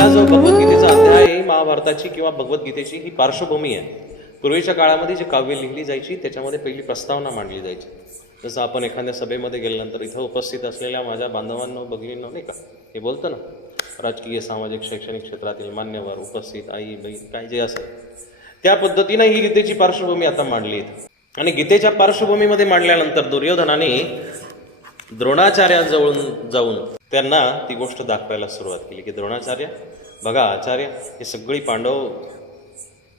पहिला जो भगवद्गीतेचा अध्याय आहे महाभारताची किंवा भगवद्गीतेची ही पार्श्वभूमी आहे. पूर्वीच्या काळामध्ये जी काव्य लिहिली जायची त्याच्यामध्ये पहिली प्रस्तावना मांडली जायची. जसं आपण एखाद्या सभेमध्ये गेल्यानंतर इथं उपस्थित असलेल्या माझ्या बांधवांना भगिनींना नाही का हे बोलतं ना, राजकीय सामाजिक शैक्षणिक क्षेत्रातील मान्यवर उपस्थित आई बहीण काय जे असेल त्या पद्धतीनं ही गीतेची पार्श्वभूमी आता मांडली आहे. आणि गीतेच्या पार्श्वभूमीमध्ये मांडल्यानंतर दुर्योधनाने द्रोणाचार्याजवळून जाऊन त्यांना ती गोष्ट दाखवायला सुरुवात केली की द्रोणाचार्य बघा, आचार्य हे सगळी पांडव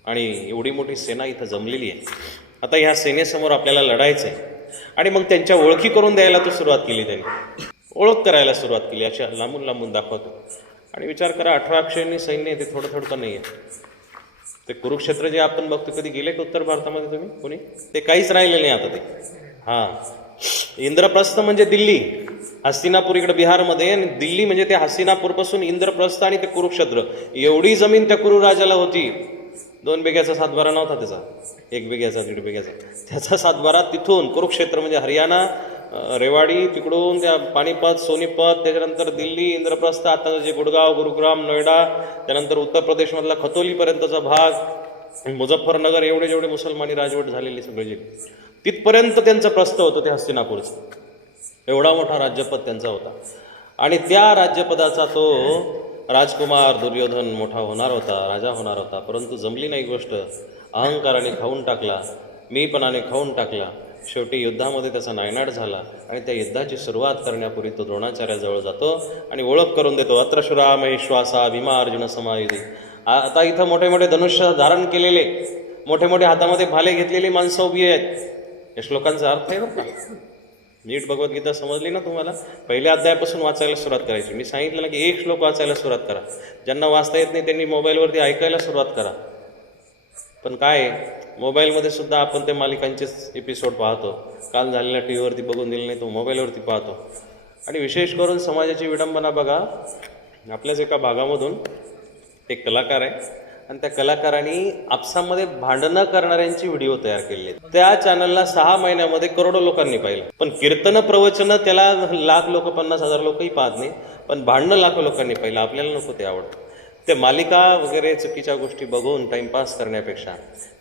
आणि एवढी मोठी सेना इथं जमलेली आहे. आता ह्या सेनेसमोर आपल्याला लढायचं आहे. आणि मग त्यांच्या ओळखी करून द्यायला तो सुरुवात केली. त्यांनी ओळख करायला सुरुवात केली. अशा लांबून लांबून दाखवतो. आणि विचार करा, 18 अक्षरांनी सैन्य ते थोडं थोडं नाही आहे. ते कुरुक्षेत्र जे आपण बघतो, कधी गेले का उत्तर भारतामध्ये तुम्ही कोणी? ते काहीच राहिलेलं नाही आता ते. इंद्रप्रस्थ म्हणजे दिल्ली, हस्तिनापूर इकडे बिहारमध्ये, आणि दिल्ली म्हणजे ते हस्तिनापूरपासून इंद्रप्रस्थ आणि ते कुरुक्षेत्र एवढी जमीन त्या कुरु राजाला होती. 2 बिघ्याचा सातबारा नव्हता त्याचा, 1 बिघ्याचा 1.5 बिघ्याचा, त्याचा सातबारा तिथून कुरुक्षेत्र म्हणजे हरियाणा, रेवाडी, तिकडून त्या पानिपत, सोनीपत, त्याच्यानंतर दिल्ली, इंद्रप्रस्थ, आता जे गुडगाव, गुरुग्राम, नोएडा, त्यानंतर उत्तर प्रदेशमधला खतोलीपर्यंतचा भाग, मुझफ्फरनगर, एवढे जेवढे मुसलमानी राजवट झालेली सगळे जिल्हे तिथपर्यंत त्यांचं प्रस्थ होतं ते हस्तिनापूरचं. एवढा मोठा राज्यपद त्यांचा होता. आणि त्या राज्यपदाचा तो राजकुमार दुर्योधन मोठा होणार होता, राजा होणार होता. परंतु जमली नाही गोष्ट. अहंकाराने खाऊन टाकला, मीपणाने खाऊन टाकला. शेवटी युद्धामध्ये त्याचा नायनाट झाला. आणि त्या युद्धाची सुरुवात करण्यापूर्वी तो द्रोणाचार्याजवळ जातो आणि ओळख करून देतो. अत्र शुरा महेश्वासा भीमा अर्जुन समायुधी. आता इथं मोठे मोठे धनुष्य धारण केलेले, मोठे मोठे हातामध्ये भाले घेतलेली माणसं उभी आहेत. या श्लोकांचा अर्थ आहे बरं का. नीट भगवद्गीता समजली ना तुम्हाला? पहिल्या अध्यायापासून वाचायला सुरुवात करायची. मी सांगितलं ना की 1 श्लोक वाचायला सुरुवात करा. ज्यांना वाचता येत नाही त्यांनी मोबाईलवरती ऐकायला सुरुवात करा. पण काय, मोबाईलमध्ये सुद्धा आपण त्या मालिकांचेच एपिसोड पाहतो. काल झालेल्या टी व्हीवरती बघून दिले नाही तो मोबाईलवरती पाहतो. आणि विशेष करून समाजाची विडंबना बघा, आपल्याच एका भागामधून एक कलाकार आहे आणि त्या कलाकारांनी आपसामध्ये भांडणं करणाऱ्यांची व्हिडिओ तयार केली आहेत. त्या चॅनलला 6 महिन्यामध्ये करोडो लोकांनी पाहिलं. पण कीर्तन प्रवचन त्याला लाख लोक, 50,000 लोकही पाहत नाही. पण भांडणं लाखो लोकांनी पाहिलं. आपल्याला नको ते आवडतं. ते मालिका वगैरे चुकीच्या गोष्टी बघून टाइमपास करण्यापेक्षा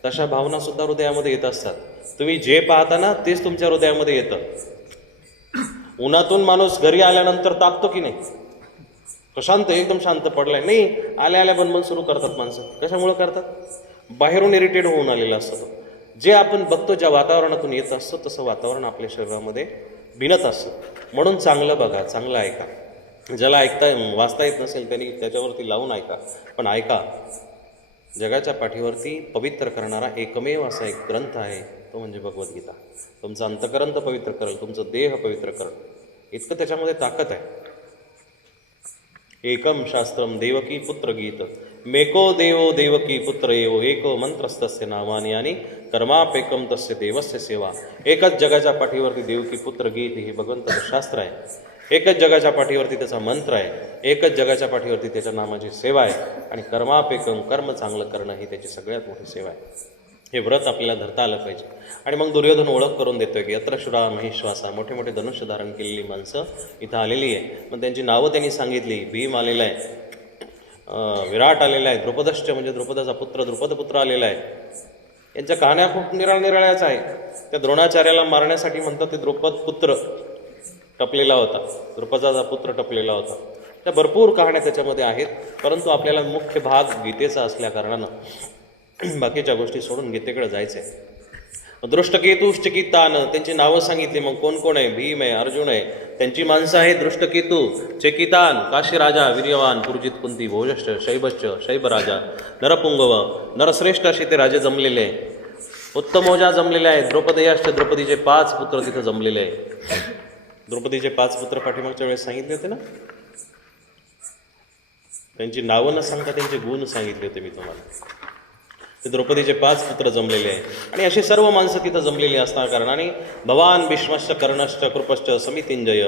तशा भावना सुद्धा हृदयामध्ये येत असतात. तुम्ही जे पाहता ना तेच तुमच्या हृदयामध्ये येतं. उन्हातून माणूस घरी आल्यानंतर तापतो की नाही? तो शांत, एकदम शांत पडलाय नाही, आल्या आल्या बनबन सुरू करतात माणसं. कशामुळे करतात? बाहेरून इरिटेट होऊन आलेलं असतं. जे आपण बघतो, ज्या वातावरणातून येत असतं तसं वातावरण आपल्या शरीरामध्ये भिनत असतं. म्हणून चांगलं बघा, चांगलं ऐका. ज्याला वाचता येत नसेल त्यांनी त्याच्यावरती लावून ऐका, पण ऐका. जगाच्या पाठीवरती पवित्र करणारा एकमेव असा एक ग्रंथ आहे, तो म्हणजे भगवद्गीता. तुमचं अंतकरण पवित्र करेल, तुमचं देह पवित्र करेल, इतकं त्याच्यामध्ये ताकद आहे. एकम शास्त्रम देवकी पुत्र गीत, मेको देवो देवकी पुत्र एव, एको मंत्रस्तस्य नावानी आणि कर्मापेकम तस्य देवस्य सेवा. एकच जगाच्या पाठीवरती देवकी पुत्र गीत हे भगवंताचं शास्त्र आहे. एकच जगाच्या पाठीवरती त्याचा मंत्र आहे. एकच जगाच्या पाठीवरती त्याच्या नामाची सेवा आहे. आणि कर्मापेकम, कर्म चांगलं करणं ही त्याची सगळ्यात मोठी सेवा आहे. हे व्रत आपल्याला धरता आलं पाहिजे. आणि मग दुर्योधन ओळख करून देतोय की अत्र शुरा महेश्वासा, मोठे मोठे धनुष्य धारण केलेली माणसं इथं आलेली आहे. मग त्यांची नावं त्यांनी सांगितली. भीम आलेला आहे, विराट आलेला आहे, द्रुपदश्च म्हणजे द्रुपदाचा पुत्र द्रुपदपुत्र आलेला आहे. यांच्या कहाण्या खूप निराळ्याच आहे. त्या द्रोणाचार्याला मारण्यासाठी म्हणतात ते द्रुपद पुत्र टपलेला होता, द्रुपदाचा पुत्र टपलेला होता. त्या भरपूर कहाण्या त्याच्यामध्ये आहेत. परंतु आपल्याला मुख्य भाग गीतेचा असल्या कारणानं बाकीच्या गोष्टी सोडून गीतेकडे जायचं आहे. दृष्टकेतू चकितान, त्यांची नावं सांगितली. मग कोण कोण आहे? भीम आहे, अर्जुन आहे. त्यांची माणसं आहेत दृष्टकेतू, चकितान, काशीराजा, वीर्यवान, पुरजित, कुंती, भोजश्च, शैबश्च, शैबराजा, नरपुंगव, नरश्रेष्ठ असे ते राजे जमलेले आहे. उत्तमोजा जमलेले आहे. द्रौपदयाश्च, द्रौपदीचे 5 पुत्र तिथं जमलेले आहे. द्रौपदीचे 5 पुत्र पाठीमागच्या वेळेस सांगितले होते ना. त्यांची नावं न सांगता त्यांचे गुण सांगितले होते मी तुम्हाला. ते द्रौपदीचे 5 पुत्र जमलेले आहे. आणि अशी सर्व माणसं तिथं जमलेली असता कारणाने भवान भीष्मश्च, कर्णश्च, कृपश्च, समितिंजय,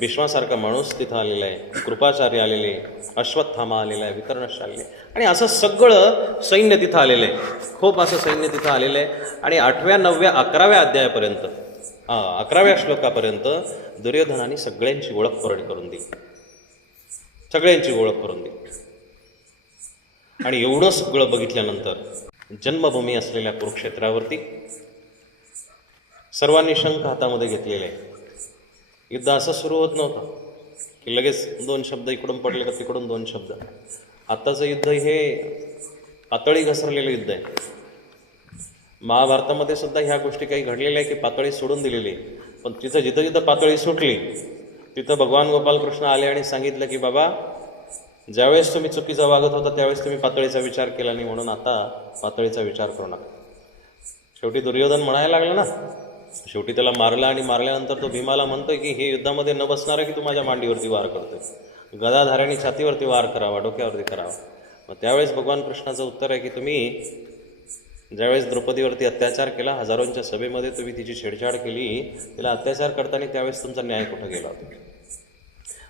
भीष्मासारखा माणूस तिथं आलेला आहे. कृपाचार्य आलेले, अश्वत्थामा आलेला आहे, वितरणश आलेले, आणि असं सगळं सैन्य तिथं आलेलं आहे. खूप असं सैन्य तिथं आलेलं आहे. आणि 8व्या 9व्या 11व्या अध्यायापर्यंत 11व्या श्लोकापर्यंत दुर्योधनाने सगळ्यांची ओळख करून दिली. सगळ्यांची ओळख करून दिली. आणि एवढं सगळं बघितल्यानंतर जन्मभूमी असलेल्या कुरुक्षेत्रावरती सर्वांनी शंख हातामध्ये घेतलेले आहे. युद्ध असं सुरू होत नव्हतं की लगेच 2 शब्द इकडून पडले का तिकडून 2 शब्द. आत्ताचं युद्ध हे पातळी घसरलेलं युद्ध आहे. महाभारतामध्ये सुद्धा ह्या गोष्टी काही घडलेल्या आहे की पातळी सोडून दिलेली आहे. पण तिथं जिथं जिथं पातळी सुटली तिथं भगवान गोपालकृष्ण आले आणि सांगितलं की बाबा, ज्यावेळेस तुम्ही चुकीचं वागत होता त्यावेळेस तुम्ही पातळीचा विचार केला नाही, म्हणून आता पातळीचा विचार करू नका. शेवटी दुर्योधन म्हणायला लागला ना, शेवटी त्याला मारलं आणि मारल्यानंतर तो भीमाला म्हणतोय की हे युद्धामध्ये न बसणार आहे की तू माझ्या मांडीवरती वार करतोय, गदाधाऱ्याने छातीवरती वार करावा, डोक्यावरती करावा. मग त्यावेळेस भगवान कृष्णाचं उत्तर आहे की तुम्ही ज्यावेळेस द्रौपदीवरती अत्याचार केला, हजारोंच्या सभेमध्ये तुम्ही तिची छेडछाड केली, तिला अत्याचार करताना त्यावेळेस तुमचा न्याय कुठं गेला होता.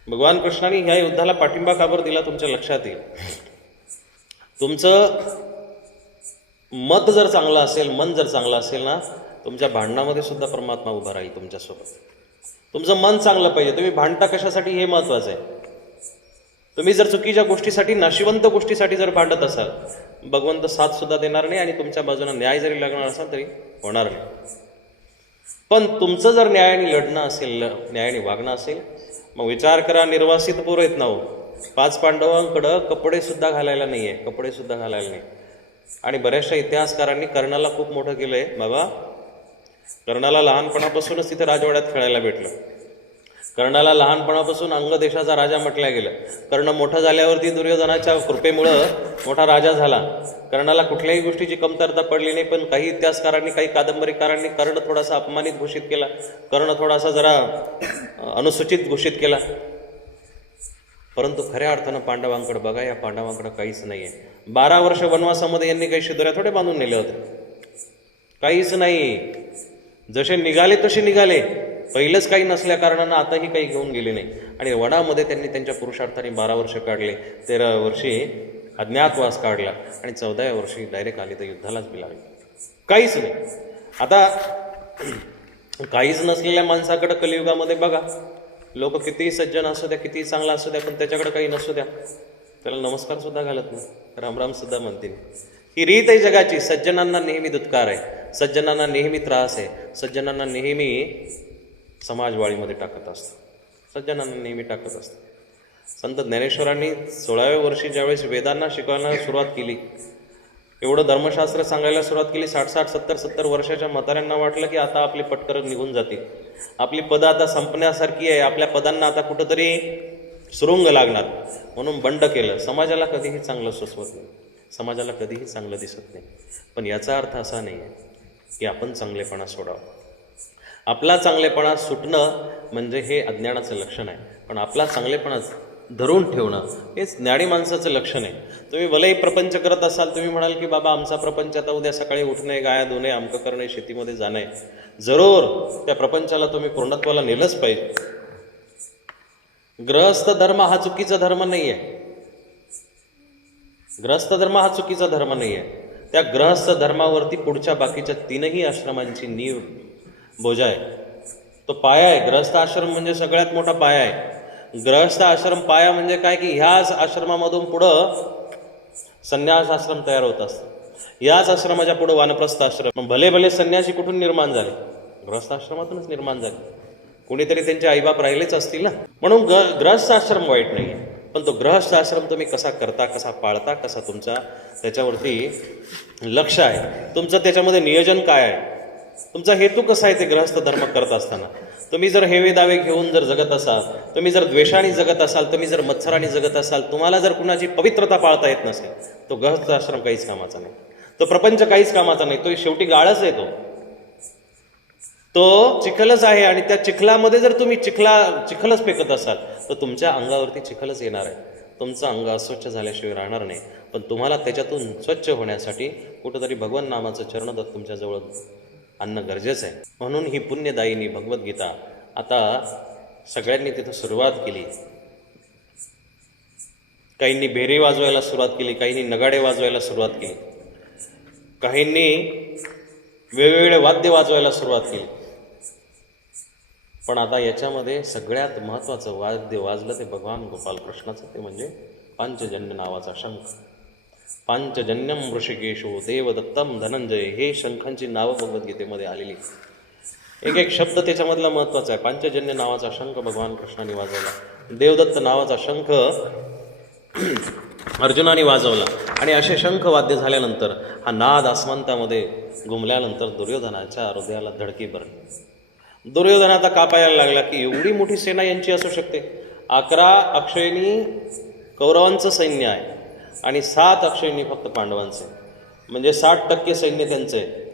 भगवान कृष्णाने ह्या युद्धाला पाठिंबा का बरं दिला तुमच्या लक्षात येईल. तुमचं मत जर चांगलं असेल, मन जर चांगलं असेल ना, तुमच्या भांडणामध्ये सुद्धा परमात्मा उभा राहील तुमच्यासोबत. तुमचं मन चांगलं पाहिजे. तुम्ही भांडता कशासाठी हे महत्वाचं आहे. तुम्ही जर चुकीच्या गोष्टीसाठी, नाशिवंत गोष्टीसाठी जर भांडत असाल, भगवंत साथ सुद्धा देणार नाही आणि तुमच्या बाजूने न्याय जरी लागणार असाल तरी होणार नाही. पण तुमचं जर न्यायाने लढणं असेल, न्यायाने वागणं असेल, मग विचार करा, निर्वासित पोरं आहेत ना हो, 5 पांडवांकडं कपडे सुद्धा घालायला नाही आहे, कपडे सुद्धा घालायला नाही. आणि बऱ्याचशा इतिहासकारांनी कर्णाला खूप मोठं केलंय. बाबा, कर्णाला लहानपणापासूनच तिथे राजवाड्यात खेळायला भेटलं. कर्णाला लहानपणापासून अंग देशाचा राजा म्हटलं गेलं. कर्ण मोठा झाल्यावरती दुर्योधनाच्या कृपेमुळं मोठा राजा झाला. कर्णाला कुठल्याही गोष्टीची कमतरता पडली नाही. पण काही इतिहासकारांनी, काही कादंबरीकारांनी कर्ण थोडासा अपमानित घोषित केला, कर्ण थोडासा जरा अनुसूचित घोषित केला. परंतु खऱ्या अर्थानं पांडवांकडे बघा, या पांडवांकडे काहीच नाही आहे. 12 वर्ष वनवासामध्ये यांनी काही शिदोऱ्या थोडे बांधून नेले होते, काहीच नाही. जसे निघाले तसे निघाले. पहिलंच काही नसल्या कारणानं आताही काही घेऊन गेले नाही. आणि वनामध्ये त्यांनी त्यांच्या पुरुषार्थाने 12 वर्ष काढले. 13 वर्षी अज्ञातवास काढला आणि 14व्या वर्षी डायरेक्ट आले तर युद्धालाच बी लागले. काहीच नाही. आता काहीच नसलेल्या माणसाकडे कलियुगामध्ये बघा, लोक कितीही सज्जन असू द्या, कितीही चांगला असू द्या, पण त्याच्याकडे काही नसू द्या, त्याला नमस्कार सुद्धा घालत नाही, रामराम सुद्धा म्हणतील. ही रीत आहे जगाची. सज्जनांना नेहमी दुत्कार आहे, सज्जनांना नेहमी त्रास आहे, सज्जनांना नेहमी समाजवाळीमध्ये टाकत असतं, सज्जनांना नेहमी टाकत असतं. संत ज्ञानेश्वरांनी 16व्या वर्षी ज्यावेळेस वेदांना शिकवायला सुरुवात केली, एवढं धर्मशास्त्र सांगायला सुरुवात केली, 60-60, 70-70 वर्षाच्या म्हाताऱ्यांना वाटलं की आता आपली पटकन निघून जातील, आपली पदं आता संपण्यासारखी आहे, आपल्या पदांना आता कुठंतरी सुरुंग लागणार, म्हणून बंड केलं. समाजाला कधीही चांगलं सुचवत नाही, समाजाला कधीही चांगलं दिसत नाही. पण याचा अर्थ असा नाही आहे की आपण चांगलेपणा सोडावा. आपला चांगलेपणा सुटणं म्हणजे हे अज्ञानाचं लक्षण आहे. पण आपला चांगलेपणा धरून ठेवणं हेच ज्ञानी माणसाचं लक्षण आहे. तुम्ही भलेही प्रपंच करत असाल, तुम्ही म्हणाल की बाबा आमचा प्रपंच आता उद्या सकाळी उठणे, गाया धुणे, अमकं करणे, शेतीमध्ये जाणे, जरूर त्या प्रपंचाला तुम्ही पूर्णत्वाला नेलंच पाहिजे. गृहस्थ धर्म हा चुकीचा धर्म नाही आहे. गृहस्थ धर्म हा चुकीचा धर्म नाही आहे. त्या गृहस्थ धर्मावरती पुढच्या बाकीच्या 3ही आश्रमांची नीव बोजा आहे, तो पाया आहे. गृहस्थ आश्रम म्हणजे सगळ्यात मोठा पाया आहे. गृहस्थ आश्रम पाया म्हणजे काय की ह्याच आश्रमामधून पुढं संन्यास आश्रम तयार होत असतात. याच आश्रमाच्या पुढे वानप्रस्थ आश्रम. भले भले संन्यासी कुठून निर्माण झाले? गृहस्थ आश्रमातूनच निर्माण झाले. कोणीतरी त्यांचे आईबाप राहिलेच असतील ना. म्हणून गृहस्थ आश्रम वाईट नाही आहे, पण तो गृहस्थ आश्रम तुम्ही कसा करता, कसा पाळता, कसा तुमचा त्याच्यावरती लक्ष आहे, तुमचं त्याच्यामध्ये नियोजन काय आहे, तुमचा हेतू कसा आहे ते गृहस्थ धर्म करत असताना. तुम्ही जर हेवे दावे घेऊन जर जगत असाल, तुम्ही जर द्वेषाने जगत असाल, तुम्ही जर मत्सराने जगत असाल, तुम्हाला जर कुणाची पवित्रता पाळता येत नसेल, तो गृहस्थ आश्रम काहीच कामाचा नाही, तो प्रपंच काहीच कामाचा नाही. तो शेवटी गाळच आहे, तो चिखलच आहे. आणि त्या चिखलामध्ये जर तुम्ही चिखलच फेकत असाल तर तुमच्या अंगावरती चिखलच येणार आहे. तुमचं अंग अस्वच्छ झाल्याशिवाय राहणार नाही. पण तुम्हाला त्याच्यातून स्वच्छ होण्यासाठी कुठंतरी भगवान नामाचं चरणदत्त तुमच्याजवळ आणणं गरजेचं आहे. म्हणून ही पुण्यदायिनी भगवद्गीता आता सगळ्यांनी तिथं सुरुवात केली. काहींनी भेरी वाजवायला सुरुवात केली, काहींनी नगाडे वाजवायला सुरुवात केली, काहींनी वेगवेगळे वाद्य वाजवायला सुरुवात केली. पण आता याच्यामध्ये सगळ्यात महत्त्वाचं वाद्य वाजलं ते भगवान गोपाल कृष्णाचं, ते म्हणजे पांचजन्य नावाचा शंख. पांचजन्यम ऋषिकेशो देवदत्तम धनंजय, हे शंखांची नावं भगवद्गीतेमध्ये आलेली. एक एक शब्द त्याच्यामधला महत्त्वाचा आहे. पांचजन्य नावाचा शंख भगवान कृष्णाने वाजवला, देवदत्त नावाचा शंख अर्जुनाने वाजवला, आणि असे शंख वाद्य झाल्यानंतर हा नाद आसमंतामध्ये घुमल्यानंतर दुर्योधनाच्या हृदयाला धडकी भरली. दुर्योधन आता कापायला लागला की एवढी मोठी सेना यांची असू शकते. 11 अक्षयणी कौरवांचं सैन्य आहे आणि 7 अक्षयणी फक्त पांडवांचं आहे, म्हणजे 60% सैन्य त्यांचं आहे.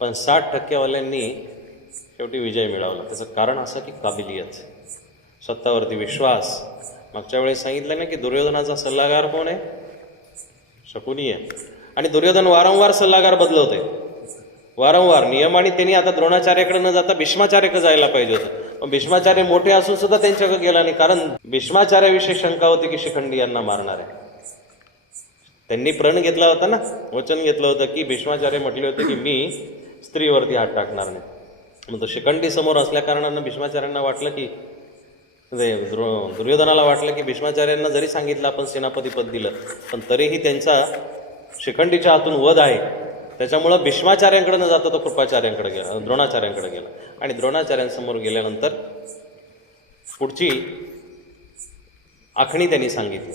पण 60%वाल्यांनी शेवटी विजय मिळवला. त्याचं कारण असं की काबिलियत, स्वतःवरती विश्वास. मागच्या वेळेस सांगितलं ना की दुर्योधनाचा सल्लागार कोण आहे? शकुनी आहे. आणि दुर्योधन वारंवार सल्लागार बदलवते, वारंवार नियमाने. त्यांनी आता द्रोणाचार्याकडे न जाता भीष्माचार्याकडे जायला पाहिजे होतं, पण भीष्माचार्य मोठे असून सुद्धा त्यांच्याकडे गेला नाही, कारण भीष्माचार्याविषयी शंका होती की शिखंडी यांना मारणार आहे. त्यांनी प्रण घेतला होता ना, वचन घेतलं होतं की भीष्माचार्य म्हटले होते की मी स्त्रीवरती हात टाकणार नाही. मग तो शिखंडी समोर असल्या कारणानं भीष्माचार्यांना वाटलं की दुर्योधनाला वाटलं की भीष्माचार्यांना जरी सांगितलं आपण सेनापतीपद दिलं, पण तरीही त्यांचा शिखंडीच्या हातून वध आहे. त्याच्यामुळं भीष्माचार्यांकडे न जाता तो कृपाचार्यांकडे गेला, द्रोणाचार्यांकडे गेला. आणि द्रोणाचार्यांसमोर गेल्यानंतर पुढची आखणी त्यांनी सांगितली.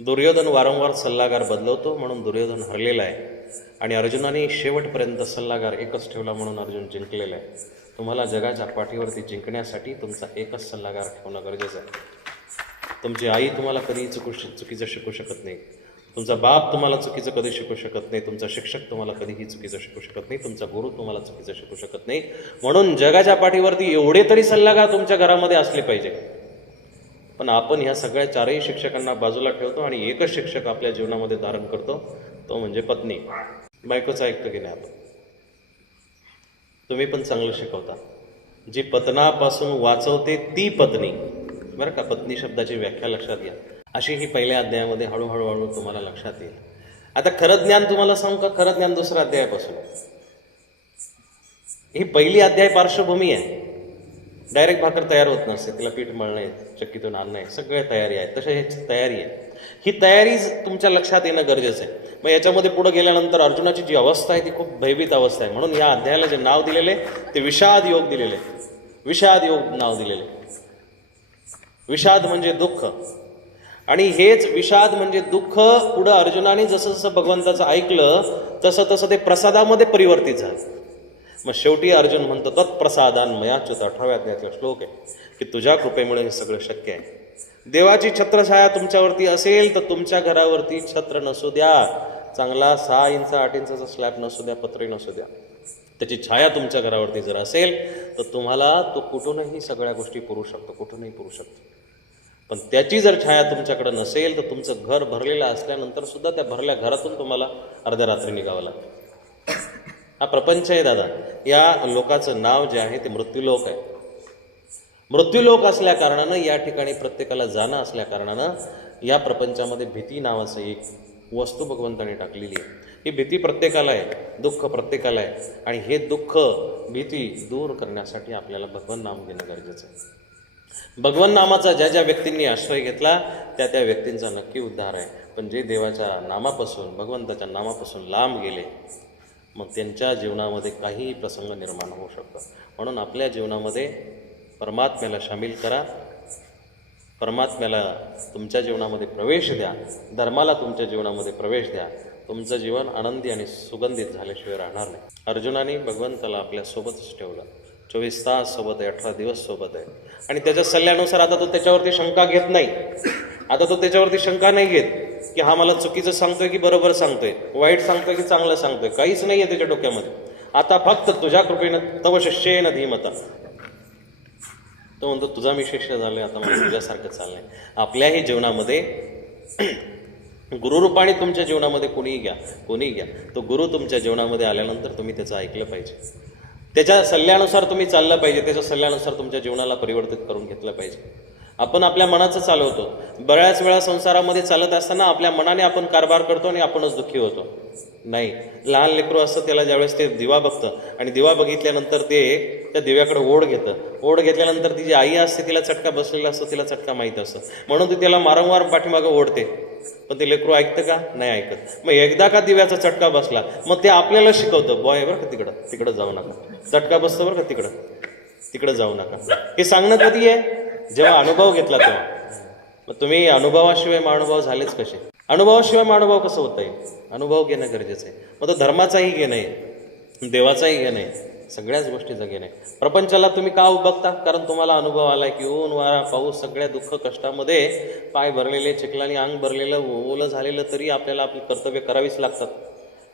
दुर्योधन वारंवार सल्लागार बदलवतो म्हणून दुर्योधन हरलेला आहे, आणि अर्जुनाने शेवटपर्यंत सल्लागार एकच ठेवला म्हणून अर्जुन जिंकलेला आहे. तुम्हाला जगाच्या पाठीवरती जिंकण्यासाठी तुमचा एकच सल्लागार ठेवणं गरजेचं आहे. तुमची आई तुम्हाला कधीही चुकीचं शिकू शकत नाही, तुमचा बाप तुम्हाला चुकीचं कधी शिकू शकत नाही, तुमचा शिक्षक तुम्हाला कधीही चुकीचं शिकू शकत नाही, तुमचा गुरु तुम्हाला चुकीचं शिकू शकत नाही. म्हणून जगाच्या पाठीवरती एवढे तरी सल्लागार तुमच्या घरामध्ये असले पाहिजे. पण आपण ह्या सगळ्या 4ही शिक्षकांना बाजूला ठेवतो आणि एकच शिक्षक आपल्या जीवनामध्ये धारण करतो, तो म्हणजे पत्नी. बायकोचं ऐकतो की नाही आपण? तुम्ही पण चांगलं शिकवता. जी पतनापासून वाचवते ती पत्नी, बरं का? पत्नी शब्दाची व्याख्या लक्षात घ्या. अशी ही पहिल्या अध्यायामध्ये हळूहळू तुम्हाला लक्षात येईल. आता खरं ज्ञान तुम्हाला सांगू का? खरं ज्ञान 2ऱ्या अध्यायापासून. ही पहिली अध्याय पार्श्वभूमी आहे. डायरेक्ट भाकर तयार होत नसते, तिला पीठ मळणे, चक्कीतून आणणे, सगळ्या तयारी आहे. तशा ह्याची तयारी आहे. ही तयारी तुमच्या लक्षात येणं गरजेचं आहे. मग याच्यामध्ये पुढे गेल्यानंतर अर्जुनाची जी अवस्था आहे ती खूप भयभीत अवस्था आहे. म्हणून या अध्यायाला जे नाव दिलेले ते विषाद योग दिलेले, विषाद योग नाव दिलेले. विषाद म्हणजे दुःख, आणि हेच विषाद म्हणजे दुःख पुढं अर्जुनाने जसं जसं भगवंताचं ऐकलं तसं तसं ते प्रसादामध्ये परिवर्तित झालं. मग शेवटी अर्जुन म्हणतो तत्प्रसादान मयाच्युत, 18व्या अध्यायातला श्लोक आहे की तुझ्या कृपेमुळे हे सगळं शक्य आहे. देवाची छत्रछाया तुमच्यावरती असेल तर तुमच्या घरावरती छत्र नसू द्या, चांगला 6 इंच 8 इंचाचा स्लॅब नसू द्या, पत्रे नसू द्या, त्याची छाया तुमच्या घरावरती जर असेल तर तुम्हाला तो कुठूनही सगळ्या गोष्टी पुरू शकतो, कुठूनही पुरू शकतो. पण त्याची जर छाया तुमच्याकडे नसेल तर तुमचं घर भरलेलं असल्यानंतर सुद्धा त्या भरल्या घरातून तुम्हाला अर्ध्या रात्री निघावं लागतं. हा प्रपंच आहे दादा. या लोकाचं नाव जे आहे ते मृत्यूलोक आहे. मृत्यूलोक असल्या कारणानं या ठिकाणी प्रत्येकाला जाणं असल्या कारणानं या प्रपंचामध्ये भीती नावाचं एक वस्तू भगवंताने टाकलेली आहे. ही भीती प्रत्येकाला आहे, दुःख प्रत्येकाला आहे, आणि हे दुःख भीती दूर करण्यासाठी आपल्याला भगवन नाम घेणं गरजेचं आहे. भगवन नामाचा ज्या ज्या व्यक्तींनी आश्रय घेतला त्या त्या व्यक्तींचा नक्की उद्धार आहे. पण जे देवाच्या नामापासून, भगवंताच्या नामापासून लांब गेले मग त्यांच्या जीवनामध्ये काहीही प्रसंग निर्माण होऊ शकतात. म्हणून आपल्या जीवनामध्ये परमात्म्याला सामील करा, परमात्म्याला तुमच्या जीवनामध्ये प्रवेश द्या, धर्माला तुमच्या जीवनामध्ये प्रवेश द्या. तुमचं जीवन आनंदी आणि सुगंधित झाल्याशिवाय राहणार नाही. अर्जुनाने भगवंताला आपल्या सोबतच ठेवलं. 24 तास सोबत आहे, 18 दिवस सोबत आहे, आणि त्याच्या सल्ल्यानुसार आता तो त्याच्यावरती शंका घेत नाही. आता तो त्याच्यावरती शंका नाही घेत की हा मला चुकीचं सांगतोय की बरोबर सांगतोय, वाईट सांगतोय की चांगलं सांगतोय, काहीच नाही आहे त्याच्या डोक्यामध्ये. आता फक्त तुझ्या कृपेनं तव शिष्येन धीमता. तो म्हणतो तुझा मी शिष्य झालोय, आता मला तुझ्यासारखं चाललंय. आपल्याही जीवनामध्ये गुरुरूपाने तुमच्या जीवनामध्ये कोणीही घ्या, तो गुरु तुमच्या जीवनामध्ये आल्यानंतर तुम्ही त्याचं ऐकलं पाहिजे, त्याच्या सल्ल्यानुसार तुम्ही चाललं पाहिजे, त्याच्या सल्ल्यानुसार तुमच्या जीवनाला परिवर्तित करून घेतलं पाहिजे. आपण आपल्या मनाचं चालवतो. बऱ्याच वेळा संसारामध्ये चालत असताना आपल्या मनाने आपण कारभार करतो आणि आपणच दुःखी होतो. नाही, लहान लेकरू असतं त्याला ज्यावेळेस ते दिवा बघतं आणि दिवा बघितल्यानंतर ते त्या दिव्याकडे ओढ घेतं. ओढ घेतल्यानंतर ती जी आई असते तिला चटका बसलेला असतो, तिला चटका माहीत असतो, म्हणून ती त्याला वारंवार पाठीमागं ओढते. पण ते लेकरू ऐकतं का? नाही ऐकत. मग एकदा का दिव्याचा चटका बसला मग ते आपल्याला शिकवतं, बॉय बरं का तिकडं जाऊ नका, चटका बसतो बरं का तिकडं जाऊ नका. हे सांगणं कधी आहे? जेव्हा अनुभव घेतला तेव्हा. मग तुम्ही अनुभवाशिवाय महानुभव झालेच कसे? अनुभवाशिवाय महानुभव कसं होता येईल? अनुभव घेणं गरजेचं आहे. मग तो धर्माचाही घेणं आहे, देवाचाही घेणं आहे, सगळ्याच गोष्टीचं घेणं आहे. प्रपंचाला तुम्ही का बघता? कारण तुम्हाला अनुभव आलाय की ऊन वारा पाऊस सगळ्या दुःख कष्टामध्ये पाय भरलेले, चिखलाने अंग भरलेलं, ओलं झालेलं, तरी आपल्याला आपली कर्तव्य करावीच लागतात.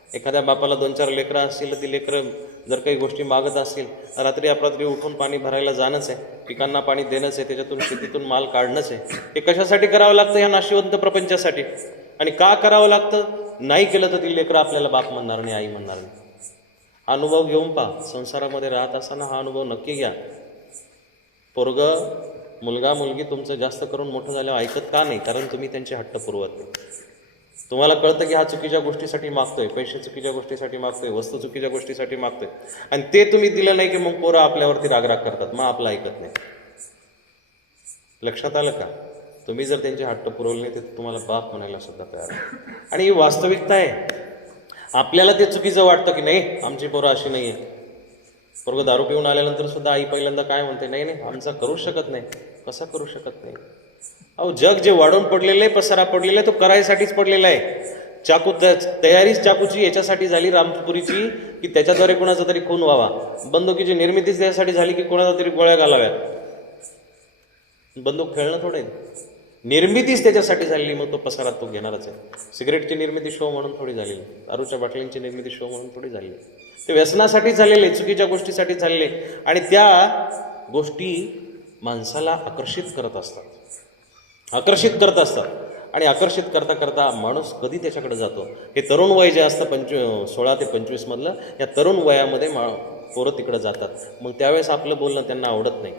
एखाद्या बापाला 2-4 लेकरं असतील तर ती लेकरं जर काही गोष्टी मागत असतील, रात्री अपरात्री उठून पाणी भरायला जाणंच आहे, पिकांना पाणी देणंच आहे, त्याच्यातून शेतीतून माल काढणंच आहे. हे कशासाठी करावं लागतं? या नाशिवंत प्रपंचासाठी. आणि का करावं लागतं? नाही केलं तर ती लेकरं आपल्याला बाप म्हणणार नाही, आई म्हणणार नाही. अनुभव घेऊन पहा. संसारामध्ये राहत असताना हा अनुभव नक्की घ्या. मुलगा मुलगी तुमचं जास्त करून मोठं झाल्यावर ऐकत का नाही? कारण तुम्ही त्यांचे हट्ट पुरवत नाही. तुम्हाला कळतं की हा चुकीच्या गोष्टीसाठी मागतोय, पैसे चुकीच्या गोष्टीसाठी मागतोय, वस्तू चुकीच्या गोष्टीसाठी मागतोय, आणि ते तुम्ही दिलं नाही की मग पोरं आपल्यावरती रागराग करतात, मग आपलं ऐकत नाही. लक्षात आलं का? तुम्ही जर त्यांचे हट्ट पुरवले नाही तर तुम्हाला बाप म्हणायला सुद्धा तयार आहे. आणि ही वास्तविकता आहे. आपल्याला ते चुकीचं वाटतं की नाही आमची पोरं अशी नाही आहे. पोरगं दारू पिऊन आल्यानंतर सुद्धा आई पहिल्यांदा काय म्हणते? नाही नाही, आमचा करूच शकत नाही. कसा करू शकत नाही? अहो, जग जे वाढून पडलेलं आहे, पसारा पडलेला आहे, तो करायसाठीच पडलेला आहे. तयारीच चाकूची याच्यासाठी झाली रामपुरीची की त्याच्याद्वारे कोणाचा तरी खून व्हावा. बंदुकीची निर्मितीच त्यासाठी झाली की कोणाचा तरी गोळ्या घालाव्यात. बंदूक खेळणं थोडं आहे, निर्मितीच त्याच्यासाठी झालेली, मग तो पसारा तो घेणारच आहे. सिगरेटची निर्मिती शो म्हणून थोडी झालेली, दारूच्या बाटल्यांची निर्मिती शो म्हणून थोडी झालेली. ते व्यसनासाठीच झालेले, चुकीच्या गोष्टीसाठी झालेले, आणि त्या गोष्टी माणसाला आकर्षित करत असतात. आणि आकर्षित करता करता माणूस कधी त्याच्याकडे जातो? हे तरुण वय जे असतं 16 ते 25 मधलं, या तरुण वयामध्ये पोरं तिकडे जातात. मग त्यावेळेस आपलं बोलणं त्यांना आवडत नाही.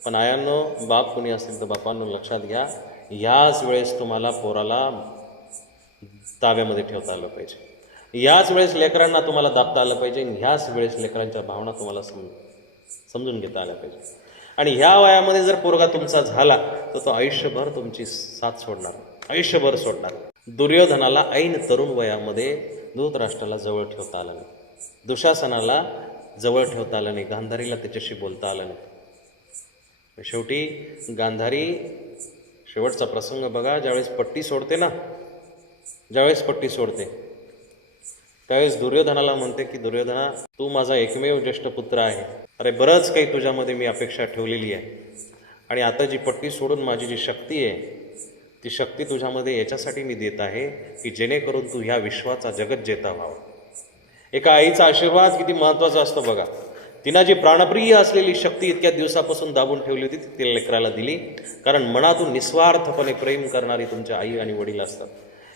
पण आयांनो, बाप कोणी असेल तर बापांनो लक्षात घ्या, याच वेळेस तुम्हाला पोराला ताब्यामध्ये ठेवता आलं पाहिजे. याच वेळेस लेकरांना तुम्हाला दाबता आलं पाहिजे. ह्याच वेळेस लेकरांच्या भावना तुम्हाला समजून घेता आल्या पाहिजे. आणि ह्या वयामध्ये जर पोरगा तुमचा झाला तर तो आयुष्यभर तुमची साथ सोडणार, आयुष्यभर सोडणार. दुर्योधनाला ऐन तरुण वयामध्ये धृतराष्ट्राला जवळ ठेवता आलं नाही, दुशासनाला जवळ ठेवता आलं नाही, गांधारीला त्याच्याशी बोलता आलं नाही. शेवटी गांधारी शेवटचा प्रसंग बघा, ज्यावेळेस पट्टी सोडते त्यावेळेस दुर्योधनाला म्हणते की दुर्योधना, तू माझा एकमेव ज्येष्ठ पुत्र आहे. अरे, बरंच काही तुझ्यामध्ये मी अपेक्षा ठेवलेली आहे, आणि आता जी पट्टी सोडून माझी जी शक्ती आहे ती शक्ती तुझ्यामध्ये याच्यासाठी मी देत आहे की जेणेकरून तू ह्या विश्वाचा जगज्जेता व्हावा. एका आईचा आशीर्वाद किती महत्त्वाचा असतो बघा. तिनं जी प्राणप्रिय असलेली शक्ती इतक्या दिवसापासून दाबून ठेवली होती ती तिला लेकराला दिली. कारण मनातून निस्वार्थपणे प्रेम करणारी तुमच्या आई आणि वडील असतात.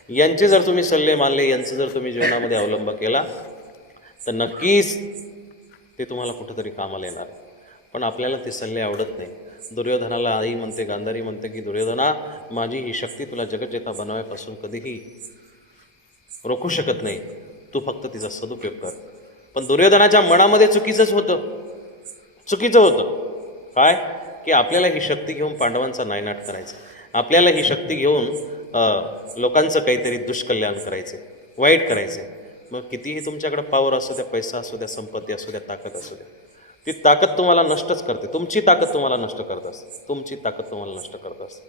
यांचे जर तुम्ही सल्ले मानले, यांचे जर तुम्ही जीवनामध्ये अवलंब केला तर नक्कीच ते तुम्हाला कुठंतरी कामाला येणार. पण आपल्याला ते सल्ले आवडत नाही. दुर्योधनाला आई म्हणते, गांधारी म्हणते की दुर्योधना, माझी ही शक्ती तुला जगज्जेता बनवायपासून कधीही रोखू शकत नाही, तू फक्त तिचा सदुपयोग कर. पण दुर्योधनाच्या मनामध्ये चुकीचं होतं काय? की आपल्याला ही शक्ती घेऊन पांडवांचा नायनाट करायचा, आपल्याला ही शक्ती घेऊन लोकांचं काहीतरी दुष्कल्याण करायचे, वाईट करायचे. मग कितीही तुमच्याकडे पॉवर असू द्या, पैसा असू द्या, संपत्ती असू द्या, ताकद असू द्या, ती ताकद तुम्हाला नष्टच करते. तुमची ताकद तुम्हाला नष्ट करत असते.